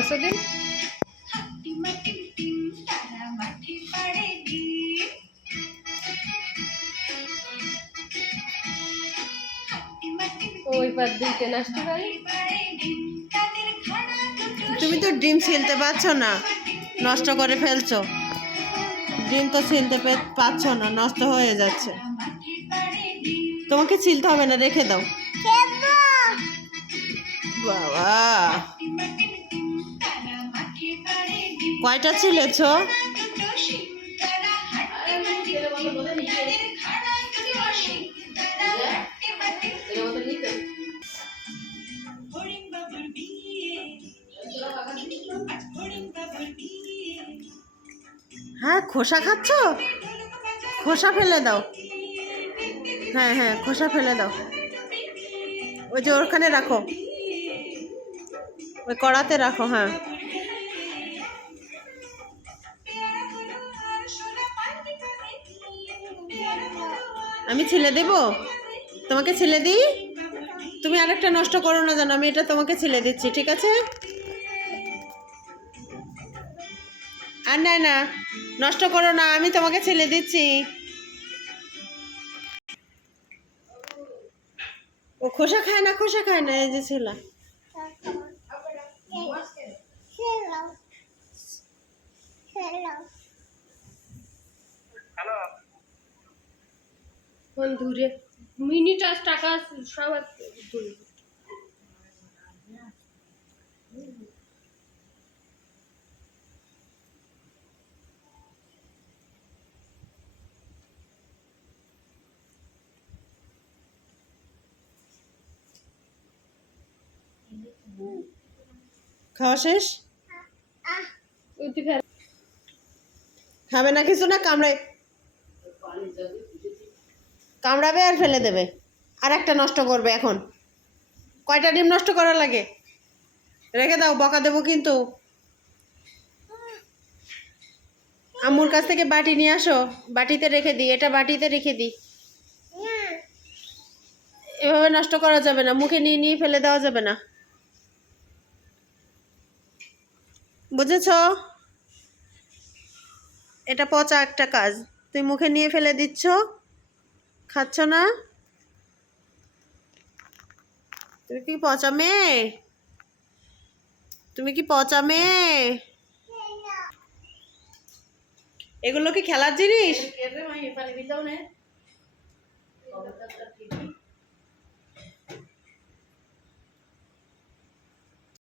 আসো দিন। ওই পার দিকে নষ্ট হয়। তুমি তো ডিম ছিলতে পারছো না, নষ্ট করে ফেলছো। ডিম তো ছিলতে পারছো না, নষ্ট হয়ে যাচ্ছে। তোমাকে ছিলতে হবে না, রেখে দাও। বাবা, কয়টা ছিলেছ? হ্যাঁ, খোসা খাচ্ছ? খোসা ফেলে দাও। হ্যাঁ হ্যাঁ, খোসা ফেলে দাও। ওই যে ওখানে রাখো, ওই কড়াতে রাখো। হ্যাঁ, আমি ছিলে দেব, তোমাকে ছিলে দিই। তুমি আরেকটা নষ্ট করো না জানো, আমি এটা তোমাকে ছিলে দিচ্ছি, ঠিক আছে? আর না না, নষ্ট করো না, আমি তোমাকে ছিলে দিচ্ছি। ও খোসা খায় না, খোসা খায় না, এই যে ছেলা। দূরে মিনিট আজ টাকা সব দূরে। খাওয়া শেষ? খাবে না কিছু না, কামড়াবে আর ফেলে দেবে। আর একটা নষ্ট করবে এখন। কয়টা ডিম নষ্ট করা লাগে? রেখে দাও, বকা দেবো কিন্তু। আম্মুর কাছ থেকে বাটি নিয়ে আসো, বাটিতে রেখে দিই, এটা বাটিতে রেখে দিই। এভাবে নষ্ট করা যাবে না, মুখে নিয়ে নিয়ে ফেলে দেওয়া যাবে না, বুঝেছ? এটা পচা একটা কাজ, তুই মুখে নিয়ে ফেলে দিচ্ছ, খাচ্ছ না। তুমি কি পচা মেয়ে? তুমি কি পচা মেয়ে? এগুলো কি খেলার জিনিস?